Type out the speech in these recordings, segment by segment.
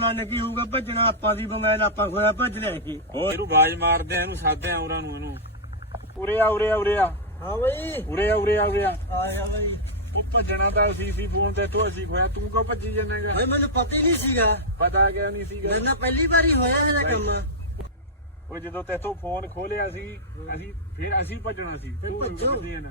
ਮਨ ਕੀ ਹੋਊਗਾ ਭੱਜਣਾ ਆਪਾਂ ਦੀ ਬੰਗਾਇਲ ਆਪਾਂ ਖੋਇਆ ਭੱਜ ਲਿਆ ਇਹ ਹੋਰ ਇਹਨੂੰ ਬਾਜ ਮਾਰਦੇ ਆ ਇਹਨੂੰ ਸਾਦੇ ਆ ਉਰਾਂ ਨੂੰ ਇਹਨੂੰ। ਉਰੇ ਆ ਉਰੇ ਆ ਉਰੇ ਆ। ਹਾਂ ਬਈ। ਉਰੇ ਆ ਉਰੇ ਆ ਉਰੇ ਆ। ਆ ਗਿਆ ਬਈ। ਉਹ ਭੱਜਣਾ ਤਾਂ ਅਸੀਂ ਸੀ ਫੋਨ ਤੇ ਤੂੰ ਅਸੀਂ ਖੋਇਆ ਤੂੰ ਕਿਉਂ ਭੱਜੀ ਜਾਣੇਗਾ ਓਏ ਮੈਨੂੰ ਪਤਾ ਹੀ ਨਹੀਂ ਸੀਗਾ। ਪਤਾ ਕਿਉਂ ਨਹੀਂ ਸੀਗਾ? ਮੇਰੇ ਨਾਲ ਪਹਿਲੀ ਵਾਰੀ ਹੋਇਆ ਕੰਮ। ਉਹ ਜਦੋਂ ਤੇਥੋਂ ਫੋਨ ਖੋਲਿਆ ਸੀ ਅਸੀਂ ਫਿਰ ਅਸੀਂ ਭੱਜਣਾ ਸੀ। ਤੂੰ ਭੱਜੋ। ਭੱਜਦੀ ਆ ਨਾ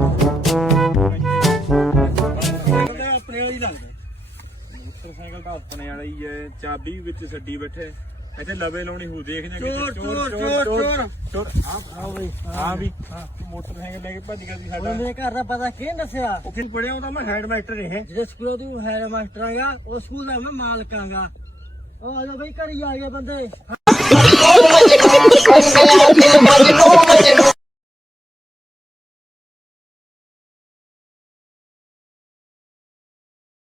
ਮੋਟਰਸਾਈਕਲ ਤਾਂ ਆਪਣੇ ਵਾਲਾ ਹੀ ਹੈ ਚਾਬੀ ਵਿੱਚ ਛੱਡੀ ਬੈਠੇ ਇੱਥੇ ਲਵੇ ਲਾਉਣੀ ਹੋ ਦੇਖਦੇ ਚੋਰ ਚੋਰ ਚੋਰ ਚੋਰ ਚੋਰ ਆ ਬਈ ਆ ਵੀ ਮੋਟਰਸਾਈਕਲ ਲੈ ਕੇ ਭੱਜ ਗਿਆ ਸੀ ਸਾਡਾ ਮੇਰੇ ਘਰ ਦਾ ਪਤਾ ਕਿਹਨ ਦੱਸਿਆ ਉਹ ਕਿਨ ਪੜਿਆ ਉਹਦਾ ਮੈਂ ਹੈਡ ਮਾਸਟਰ ਜਿਹੜੇ ਸਕੂਲ ਦੀ ਹੈਡ ਮਾਸਟਰ ਆਗਾ ਉਹ ਸਕੂਲ ਦਾ ਮੈਂ ਮਾਲਕ ਆਗਾ ਉਹ ਆ ਜਾ ਬਈ ਘਰੀ ਆ ਗਏ ਬੰਦੇ